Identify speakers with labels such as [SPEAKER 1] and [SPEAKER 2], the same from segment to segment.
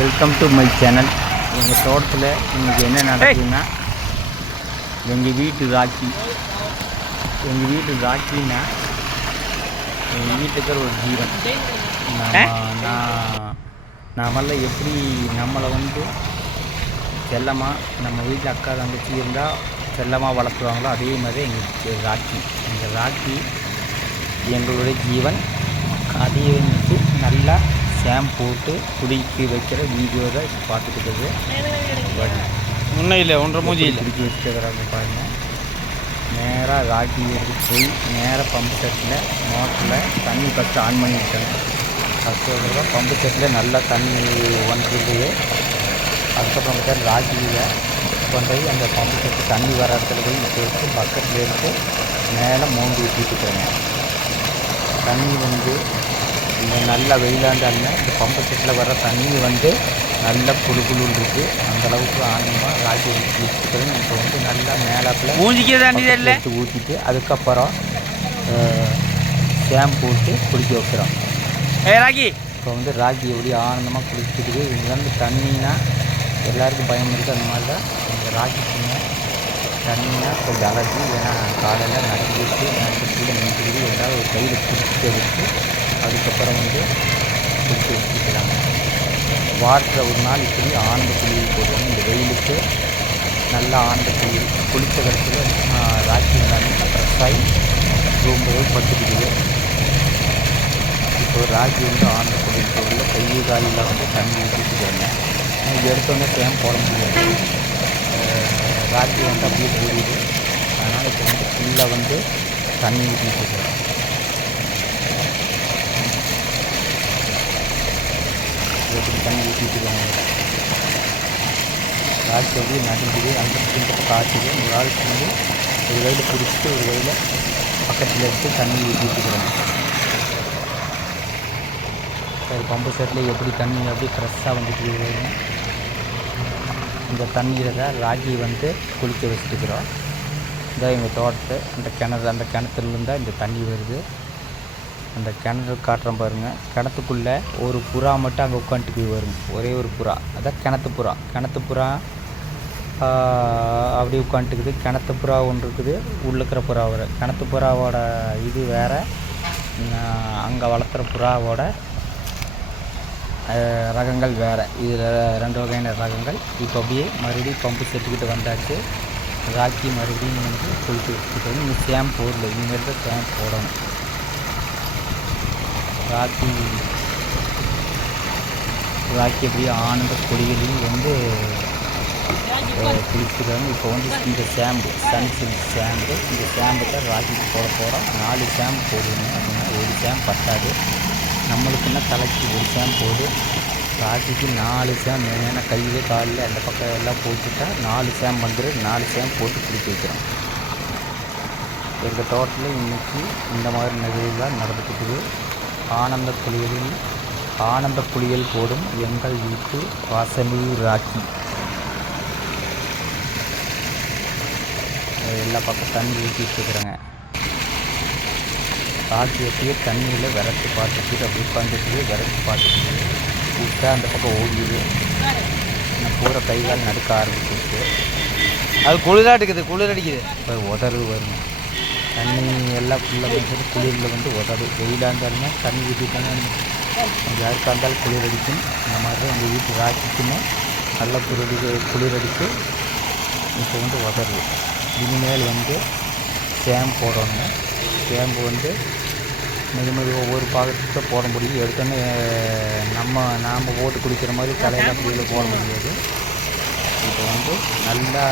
[SPEAKER 1] Welcome to my channel எங்கள் தோட்டத்தில் இன்றைக்கி என்ன நடக்குதுன்னா எங்கள் வீட்டு ராக்கி. எங்கள் வீட்டு ராக்கின்னா எங்கள் வீட்டுக்கு ஒரு ஜீவன் நான் நாமெல்லாம் எப்படி நம்மளை வந்து செல்லமாக நம்ம வீட்டில் அக்கா தங்கச்சி இருந்தால் செல்லமாக வளர்த்துவாங்களோ அதே மாதிரி எங்கள் ராக்கி. எங்கள் ராக்கி எங்களுடைய ஜீவன் அதையே வந்து நல்லா ஷாம்பு போட்டு குடிக்க வைக்கிற வீடியோ தான் இப்போ இருக்குது
[SPEAKER 2] ஒன்றும் இல்லை ஒன்றரை மூஞ்சி இல்லை.
[SPEAKER 1] குடிக்க வச்சுக்கிறாங்க பாருங்க. நேராக ராக்கி எடுத்து போய் நேராக பம்பு செட்டில் மோட்டரில் தண்ணி ஃபஸ்ட்டு ஆன் பண்ணி விட்டேன் ஃபஸ்ட்டு பம்பு செட்டில் நல்லா தண்ணி வந்துருக்குது அதுக்கப்புறம் பார்த்தா ராக்கியில் கொண்டு போய் அந்த பம்பு செட்டு தண்ணி வர இடத்துல போய் இப்போ வச்சு பக்கத்தில் எடுத்து மேலே மோந்து ஊற்றிட்டுருக்காங்க தண்ணி வந்து நல்ல வெயிலாண்டாலுமே இந்த பம்பு செட்டில் வர தண்ணி வந்து நல்ல குளு குளுன்னு இருக்குது அந்தளவுக்கு ஆனந்தமாக ராக்கி ஊற்றிட்டு இப்போ வந்து நல்லா மேலாப்பில்
[SPEAKER 2] மூஞ்சிக்கே தண்ணி
[SPEAKER 1] எடுத்து ஊற்றிட்டு அதுக்கப்புறம் ஷாம்பு போட்டு குளிக்க வைக்கிறோம்.
[SPEAKER 2] ஏ ராக்கி
[SPEAKER 1] இப்போ வந்து ராக்கி எப்படி ஆனந்தமாக குளிச்சுட்டு இங்கேருந்து தண்ணினா எல்லாருக்கும் பயம் இருக்குது அந்த மாதிரி தான் இந்த சின்ன தண்ணினா கொஞ்சம் அலர்ஜி ஏன்னா காலையில் நடந்துட்டு நடந்துட்டு நின்றுட்டு ஏதாவது ஒரு கையில் பிடிச்சி வச்சு அதுக்கப்புறம் வந்து பிடிச்சி வச்சுக்கிறாங்க வாரத்தில் ஒரு நாள் இப்படி ஆண்டு குளியல் போடுவாங்க இந்த வெயிலுக்கு நல்லா ஆண்டு குளியல் குளித்த இடத்துல ராக்கி இருந்தாங்கன்னா ஃப்ரெஷ்ஷாகி ரூம் போய் படுத்துக்கிட்டு இப்போ ராகி வந்து ஆண்டு குளியல் உள்ள கை காலில் வந்து தண்ணி ஊற்றிட்டுருக்காங்க இது எடுத்தோடனே டேம் போட முடியாது. ராக்கி ராகி வந்து அப்படியே போடுது. அதனால் இப்போ வந்து ஃபுல்லாக வந்து தண்ணி ஊற்றிட்டு இருக்கிறோம் தண்ணி ஊற்றிட்டு இருக்காங்க ராகி அப்படியே நடுங்குது அந்த பக்கம் இந்த காய்ச்சுது ஒரு ஆளுக்கு வந்து ஒரு கையில் பிடிச்சிட்டு ஒரு கையில் பக்கத்தில் எடுத்து தண்ணி ஊற்றிட்டு இருக்கிறாங்க சரி பம்பு செட்டில் எப்படி தண்ணி அப்படியே ஃப்ரெஷ்ஷாக வந்துட்டு இருக்குதுன்னு இந்த தண்ணீரை தான் ராகி வந்து குளிக்க வச்சுட்டுக்கிறோம் இதான் எங்கள் தோட்டத்து. அந்த கிணறு அந்த கிணத்துலேருந்து தான் இந்த தண்ணி வருது. அந்த கிணறு காட்டுறோம் பாருங்கள் கிணத்துக்குள்ளே ஒரு புறா மட்டும் அங்கே உட்காந்துட்டு போய் வருங்க ஒரே ஒரு புறா. அதான் கிணத்து புறா. கிணத்து புறா அப்படி உட்காந்துட்டுக்குது கிணத்து புறா ஒன்று இருக்குது. உள்ளுக்கிற புறா வேறு. கிணத்து புறாவோட இது வேறு. அங்கே வளர்த்துற புறாவோட ரகங்கள் வேறு. இதில் ரெண்டு வகையான ரகங்கள். இப்போ அப்படியே மறுபடியும் பம்பு செட்டுக்கிட்டு வந்தாச்சு. ராக்கி மறுபடியும் வந்து குளித்து வச்சுக்கிட்டு இன்னும் சேம் போடல இனிமேல் தான் சேம் போடணும். ராக்கி. ராக்கி அப்படியே ஆனந்த குடிகளில் வந்து குளிச்சுக்கிறாங்க இப்போ வந்து இந்த ஷாம்பு சன்சில்க் ஷாம்பு இந்த ஷாம்பு தான் ராக்கிக்கு போட போகிறோம் நாலு ஷாம்பு போடுவோம் அப்படின்னா ஒரு ஷாம்பு பத்தாது. நம்மளுக்குன்னா தலைக்கு ஒரு ஷாம்பு போடு. ராக்கிக்கு நாலு ஷாம்பு ஏன்னா கையில் காலில் அந்த பக்கம் எல்லாம் போட்டுட்டா நாலு ஷாம்பு வந்துடும் நாலு ஷாம்பு போட்டு குளிக்க வைக்கிறோம். எங்கள் தோட்டத்தில் இன்னைக்கு இந்த மாதிரி நிகழ்வுலாம் நடந்துக்கிட்டு ஆனந்த குளியலில் ஆனந்த குளியல் போடும் எங்கள் வீட்டு வாசலி ராக்கி எல்லா பக்கம் தண்ணி ஊற்றிட்டு இருக்கிறாங்க. ராக்கி எப்படியே தண்ணியில் விரட்டு பார்த்துட்டு அப்படி உட்காந்துட்டு விரட்டு பார்த்துட்டு விட்டா அந்த பக்கம் ஓடிடுது நான் பூரா கை கால் நடுக்க ஆரம்பிச்சிருக்கு.
[SPEAKER 2] அது குளிராக இருக்குது குளிர் அடிக்குது
[SPEAKER 1] இப்போ உதறு வரும் தண்ணி எல்லாம் ஃபுல்லாக வந்து குளிரில் வந்து உதறு வெயிலாக இருந்தாலுமே தண்ணி ஊற்றிட்டாங்க யாருக்காக இருந்தாலும் குளிர் அடிக்கும். இந்த மாதிரி தான் எங்கள் வீட்டு ராக்கிக்குமே நல்லா குளிர் குளிர் அடித்து இப்போ வந்து உதறுது இனிமேல் வந்து ஷாம்பு போடணுங்க சேம்பு வந்து மெது மெது ஒவ்வொரு பாகத்துக்கு போட முடியும். எடுத்தோன்னே நம்ம நாம் போட்டு குடிக்கிற மாதிரி தலையில் அப்படியே போட முடியாது. இப்போ வந்து நல்லா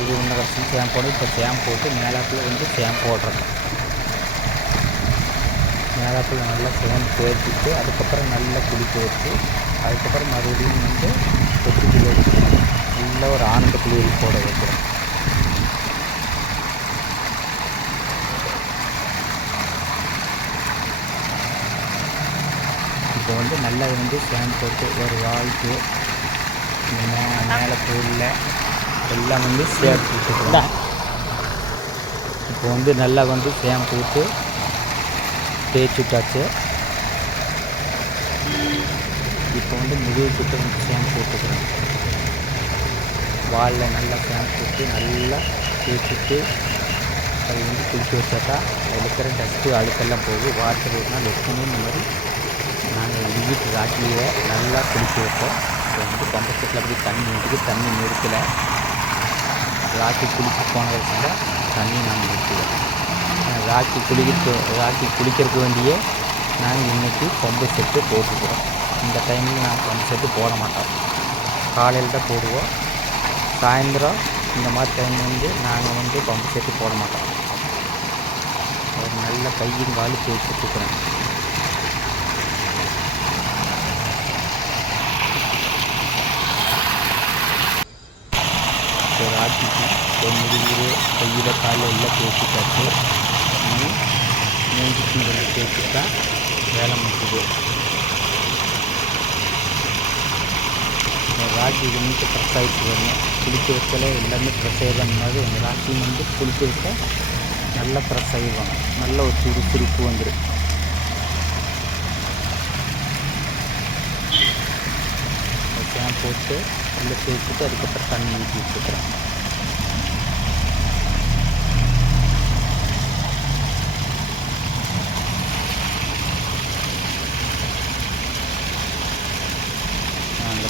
[SPEAKER 1] இது ஒன்று கடைசி சேம் போட இப்போ சேம் போட்டு மேலாப்பில் வந்து சேம் போடுறது மேலாப்பில் நல்லா சேம் தேர்த்திட்டு அதுக்கப்புறம் நல்லா குளிக்க வச்சு அதுக்கப்புறம் மறுபடியும் வந்து கொத்துக்கு வச்சு நல்ல ஒரு ஆனந்த குளியல் போட வைக்கிறோம் இப்போ வந்து நல்லா வந்து சேம் போட்டு ஒரு வாழ்க்கை மேலே பொருளில் எல்லாம் வந்து ஷேப் போட்டுக்கலாம் இப்போ வந்து நல்லா வந்து ஷாம்பு போட்டு தேய்ச்சி விட்டாச்சு. இப்போ வந்து முதுகு கிட்ட வந்து ஷாம்பு போட்டுக்கிறேன் வாலில் நல்லா ஷாம்பு போட்டு நல்லா தேய்ச்சிட்டு அது வந்து குளிக்க வச்சாக்கா அதில் இருக்கிற டஸ்ட்டு அழுக்கெல்லாம் வாரத்தில் ஒரு நாள் எப்பவுமே இந்த மாதிரி. நாங்கள் வீட்டு ராட்டியை நல்லா குளிக்க வைப்போம். இப்போ வந்து பம்பு செட்டில் அப்படி தண்ணி வந்துட்டு தண்ணி நிறுத்தலை. ராக்கி குளிக்க போனதுக்கு தண்ணி நாங்கள் நிறுத்துவோம் ராக்கி குளிக்க ராக்கி குளிக்கிறதுக்கு வேண்டியே நாங்கள் இன்றைக்கி பம்பு செட்டு போட்டுக்கிறோம் இந்த டைமில் நாங்கள் பம்பு செட்டு போட மாட்டோம் காலையில் தான் போடுவோம். சாயந்தரம் இந்த மாதிரி டைம் வந்து நாங்கள் வந்து பம்பு செட்டு போட மாட்டோம். ஒரு நல்ல கையும் காலி போயிட்டு தூக்குறேன் இப்போ முடிஞ்சு கையில் காலில் எல்லாம் தேய்ச்சிட்டாச்சு இனி மூஞ்சிக்கும் கொஞ்சம் தேய்ச்சிட்டா வேலை முடிச்சுது ராக்கி வந்து ஃப்ரெஷ் ஆகிட்டு வரணும் குளிக்க வைக்கல எல்லாமே ஃப்ரெஷ் ஆகிடுறாங்க மாதிரி எங்கள் ராக்கி வந்து குளிக்க வைக்க நல்லா ஃப்ரெஷ் ஆகிடுவாங்க நல்ல ஒரு சுறுசுறுப்பு வந்துடும் ஃபேன் போட்டு உள்ளே தேய்ச்சிட்டு அதுக்கப்புறம் தண்ணி ஊற்றி வச்சுக்கிறேன்.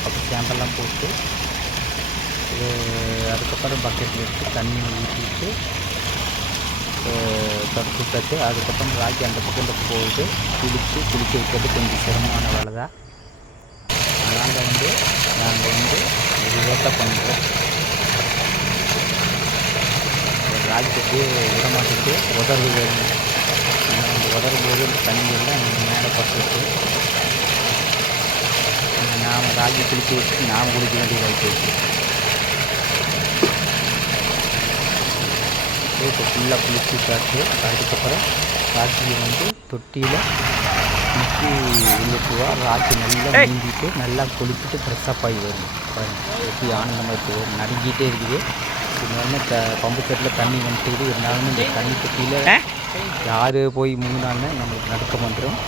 [SPEAKER 1] அந்த பக்கம் போட்டு இது அதுக்கப்புறம் பக்கெட்டில் எடுத்து தண்ணி ஊற்றிட்டு தொடச்சி விட்டாச்சு அதுக்கப்புறம் ராக்கி அந்த பக்கம் இந்த போகுது குளித்து குளிக்க வைக்கிறது கொஞ்சம் சிரமமான வேலை தான் அதனால் வந்து நாங்கள் வந்து விவசாயம் பண்ணுறோம் ராக்கி அப்படியே விட மாட்டேங்குது. உதறது வேணும். அந்த உதறும் போது தண்ணி எல்லாம் எங்கள் மேலே பட்டுருக்கு நாம் ராகி குளிக்க வச்சு நாம் குளிக்க வேண்டியதாகி போச்சு இப்போ ஃபுல்லாக குளிச்சு விட்டாச்சு அதுக்கப்புறம் ராக்கியை வந்து தொட்டியில் முக்கி விழுத்துவா ராக்கி நல்லா நீந்திட்டு நல்லா குளிச்சுட்டு ஃப்ரெஷ்ஷப் ஆகி வரும். எப்படி ஆனந்தமாக இருக்குது வரும் நடுங்கிட்டே இருக்குது. இருந்தாலுமே த பம்பு செட்டில் தண்ணி வந்துட்டு இருந்தாலும் இந்த தண்ணி தொட்டியில் யார் போய் முங்கினாலுமே நம்மளுக்கு நடுக்க வந்துடும்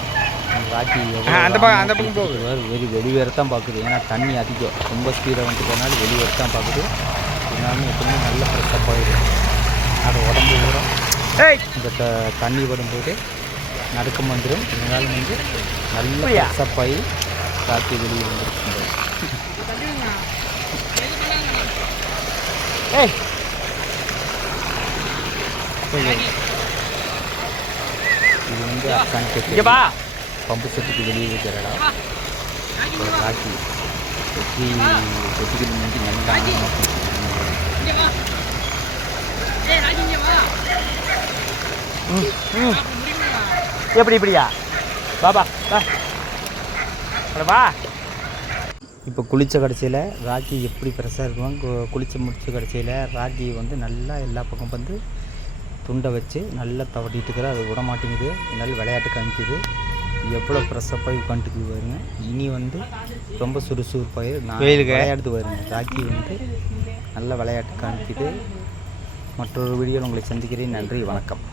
[SPEAKER 1] ராக்கி
[SPEAKER 2] அந்த பக்கம் அந்த பக்கம் போகுது.
[SPEAKER 1] வெளி வெளியேற தான் பார்க்குது ஏன்னா தண்ணி அதிகம். ரொம்ப ஸ்பீடாக வந்துட்டு போனாலும் வெளியேற தான் பார்க்குது இருந்தாலும் எப்பவுமே நல்ல ஃப்ரெஷ்ஷப் ஆகிடும் அது உடம்பு ஊறம். இந்த த தண்ணி படும்போது நடுக்கம் வந்துடும் இருந்தாலும் வந்து நல்ல ஃப்ரெஷ்ஷப் ஆகி காற்று வெளியே வந்துருக்குங்க ஏய்! இது வந்து அக்கான்
[SPEAKER 2] வா!
[SPEAKER 1] பம்பு செட்டுக்கு வெளியே இருக்கிற இடம் ராக்கி. வெட்டி வெட்டிக்கிட்டு முன்னாடி நல்லா
[SPEAKER 2] எப்படி இப்படியா? பாபா வா
[SPEAKER 1] இப்போ குளித்த கடைசியில் ராக்கி எப்படி ஃப்ரெஷ்ஷாக இருக்கும் கு- குளிச்சு முடிச்ச கடைசியில் ராக்கி வந்து நல்லா எல்லா பக்கம் வந்து துண்டை வச்சு நல்லா தவட்டிட்டு இருக்கிற அது விட மாட்டேங்குது. நல்ல விளையாட்டு காமிக்குது. எவ்வளோ ஃப்ரெஷ்ஷாக போய் உட்காந்துட்டு பாருங்க. இனி வந்து ரொம்ப சுறுசுறுப்பாக நான்
[SPEAKER 2] வெயிலுக்கு?
[SPEAKER 1] விளையாடுது பாருங்க. ராக்கி வந்து நல்ல விளையாட்டு காமிக்குது. மற்றொரு வீடியோவில் உங்களை சந்திக்கிறேன். நன்றி வணக்கம்.